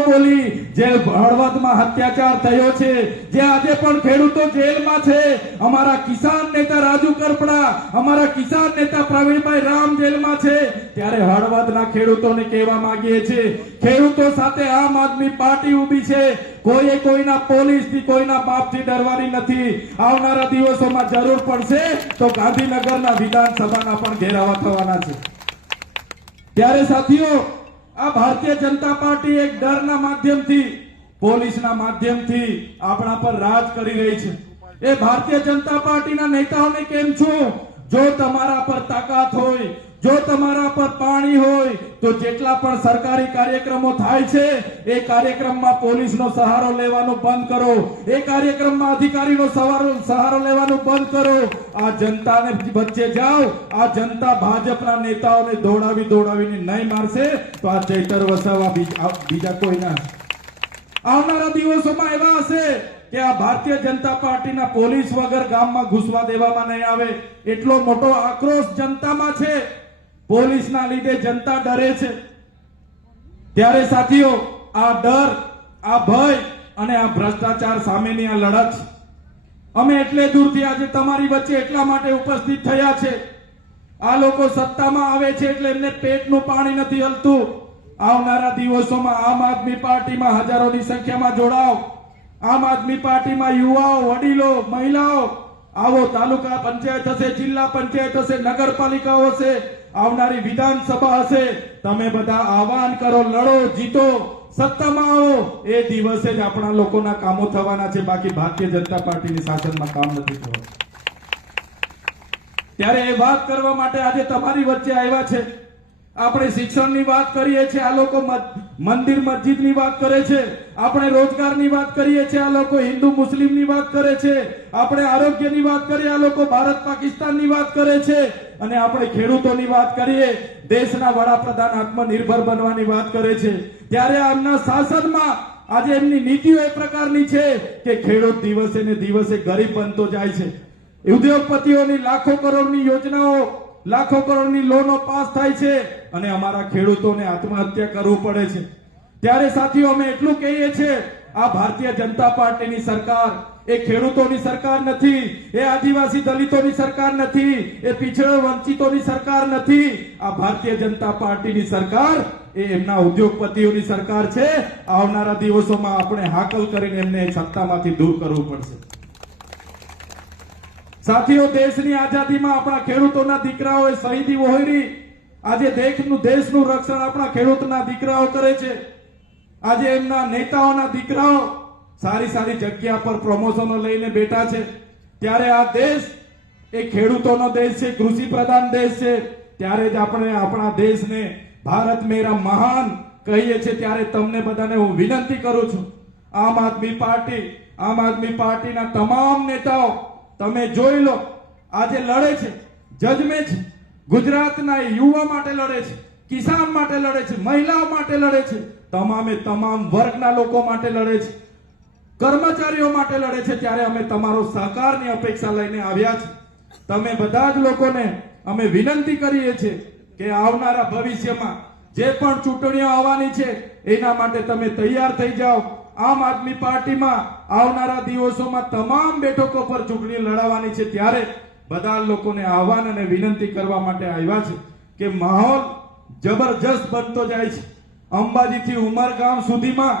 બોલી જે હળવદમાં અત્યાચાર થયો છે, જે આજે પણ ખેડૂતો જેલમાં છે, અમારા કિસાન નેતા રાજુ કરપડા, અમારા કિસાન નેતા પ્રવીણભાઈ રામ જેલમાં છે, ત્યારે હળવદના ખેડૂતોને કહેવા માંગીએ છીએ, ખેડૂતો સાથે આમ આદમી પાર્ટી ઊભી છે, કોઈએ કોઈના પોલીસથી કોઈના બાપથી ડરવાની નથી. આવનારા દિવસોમાં જરૂર પડશે તો ગાંધીનગરના વિધાનસભાના પણ ઘેરાવા થવાના છે. ત્યારે સાથીઓ, આ ભારતીય જનતા પાર્ટી એક ડરના માધ્યમથી, પોલીસના માધ્યમથી આપણા પર રાજ કરી રહી છે. એ ભારતીય જનતા પાર્ટીના નેતાઓને કેમ છું, જો તમારા પર તાકાત હોય, જો તમારા પર પાણી હોય તો જેટલા પણ સરકારી કાર્યક્રમો થાય છે એ કાર્યક્રમમાં પોલીસનો સહારો લેવાનું બંધ કરો, એ કાર્યક્રમમાં અધિકારીનો સહારો લેવાનું બંધ કરો. આ જનતાને વચ્ચે જાઓ. આ જનતા ભાજપના નેતાઓને દોડાવીને નહીં મારશે તો આ ચૈતર વસાવા બીજા કોઈ ના. આવનારા દિવસોમાં એવા હશે કે આ ભારતીય જનતા પાર્ટીના પોલીસ વગર ગામમાં ઘૂસવા દેવામાં નહીં આવે. એટલો મોટો આક્રોશ જનતામાં છે. પોલીસના લીધે જનતા ડરે છે. ત્યારે સાથીઓ, આ ડર, આ ભય અને આ ભ્રષ્ટાચાર સામેની આ લડત અમે એટલે દૂરથી આજે તમારી વચ્ચે એટલા માટે ઉપસ્થિત થયા છે. આ લોકો સત્તામાં આવે છે એટલે એમને પેટનું પાણી નથી હલતું. આવનારા દિવસોમાં આમ આદમી પાર્ટીમાં હજારોની સંખ્યામાં જોડાઓ. આમ આદમી પાર્ટીમાં યુવાઓ, વડીલો, મહિલાઓ આવો. તાલુકા પંચાયત હશે, જિલ્લા પંચાયત હશે, નગરપાલિકાઓ હશે, આવનારી વિધાનસભા હશે. તમે બધા આહવાન કરો, લડો, જીતો, સત્તામાં આવો. એ દિવસે જ આપણા લોકોના કામો થવાના છે. બાકી ભારતીય જનતા પાર્ટીની શાસનમાં કામ નથી થવાનું. ત્યારે એ વાત કરવા માટે આજે તમારી વચ્ચે આવ્યા છે. આપણે શિક્ષણની વાત કરીએ છીએ, આ લોકો મંદિર મસ્જિદની વાત કરે છે. આપણે રોજગારની વાત કરીએ છીએ, આ લોકો હિન્દુ મુસ્લિમની વાત કરે છે. આપણે આરોગ્યની વાત કરીએ, આ લોકો ભારત પાકિસ્તાનની વાત કરે છે. અને આપણે ખેડૂતોની વાત કરીએ, દેશના વડાપ્રધાન આત્મનિર્ભર બનવાની વાત કરે છે. ત્યારે આમના શાસનમાં આજે એમની નીતિઓ એ પ્રકારની છે કે ખેડૂત દિવસે ને દિવસે ગરીબ બનતો જાય છે. ઉદ્યોગપતિઓની લાખો કરોડની યોજનાઓ, લાખો કરોડની લોનો પાસ થાય છે અને અમારા ખેડૂતોને આત્મહત્યા કરવું પડે છે. ત્યારે સાથીઓ, અમે એટલું કહીએ છીએ, આ ભારતીય જનતા પાર્ટીની સરકાર એ ખેડૂતોની સરકાર નથી, એ આદિવાસી દલિતોની સરકાર નથી, એ પીછડો વંચિતોની સરકાર નથી. આ ભારતીય જનતા પાર્ટીની સરકાર એ એમના ઉદ્યોગપતિઓની સરકાર છે. આવનારા દિવસોમાં આપણે હાકલ કરીને એમને સત્તામાંથી દૂર કરવું પડશે. સાથીઓ, દેશની આઝાદીમાં આપણા ખેડૂતોના દીકરાઓએ શહીદી વહોરી. આજે દેશનું રક્ષણ આપણા ખેડૂતના દીકરાઓ કરે છે. આજે એમના નેતાઓના દીકરાઓ સારી જગ્યા પર પ્રમોશનો લઈને બેઠા છે. ત્યારે આ દેશ એ ખેડૂતોનો દેશ છે, કૃષિ પ્રધાન દેશ છે. ત્યારે જ આપણે આપણા દેશને ભારત મેરા મહાન કહીએ છીએ. ત્યારે તમને બધાને હું વિનંતી કરું છું, આમ આદમી પાર્ટીના તમામ નેતાઓ તમે જોઈ લો, આજે લડે છે, જજમે છે. ગુજરાતના યુવા માટે લડે છે, કિસાન માટે લડે છે, મહિલાઓ માટે લડે છે, તમામ વર્ગના લોકો માટે લડે છે, કર્મચારીઓ માટે લડે છે. ત્યારે અમે તમારો સહકારની અપેક્ષા લઈને આવ્યા છે. તમે બધા જ લોકોને અમે વિનંતી કરીએ છીએ કે આવનારા ભવિષ્યમાં જે પણ ચૂંટણીઓ આવવાની છે એના માટે તમે તૈયાર થઈ જાઓ. આમ આદમી પાર્ટીમાં આવનારા દિવસોમાં તમામ બેઠકો પર ચૂંટણી લડાવવાની છે. ત્યારે બધા લોકોને આહવાન અને વિનંતી કરવા માટે આવ્યા છે કે માહોલ જબરજસ્ત બનતો જાય છે. અંબાજીથી ઉમરગામ સુધીમાં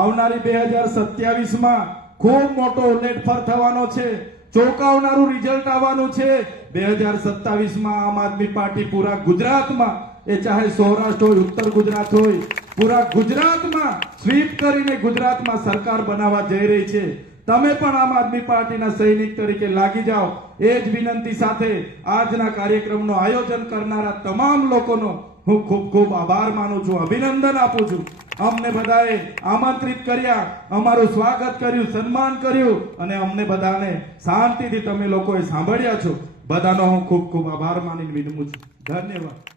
આવનારી 2027માં ખૂબ મોટો ઉલટફેર થવાનો છે. ચોંકાવનારું રિઝલ્ટ આવવાનું છે. 2027માં આમ આદમી પાર્ટી પૂરા ગુજરાતમાં, એ ચાહે સૌરાષ્ટ્ર હોય, ઉત્તર ગુજરાત હોય, પૂરા ગુજરાતમાં સ્વીપ કરીને ગુજરાતમાં સરકાર બનાવવા જઈ રહી છે. તમે પણ આમ આદમી પાર્ટીના સૈનિક તરીકે લાગી જાઓ. એ જ વિનંતી સાથે આજના કાર્યક્રમનું આયોજન કરનારા તમામ લોકોનો હું ખૂબ આભાર માનું છું, અભિનંદન આપું છું. અમને બધાએ આમંત્રિત કર્યા, અમારું સ્વાગત કર્યું, સન્માન કર્યું અને અમને બધાને શાંતિથી તમે લોકોએ સાંભળ્યા છો. બધાનો હું ખૂબ આભાર માનીને વિનમું છું. ધન્યવાદ.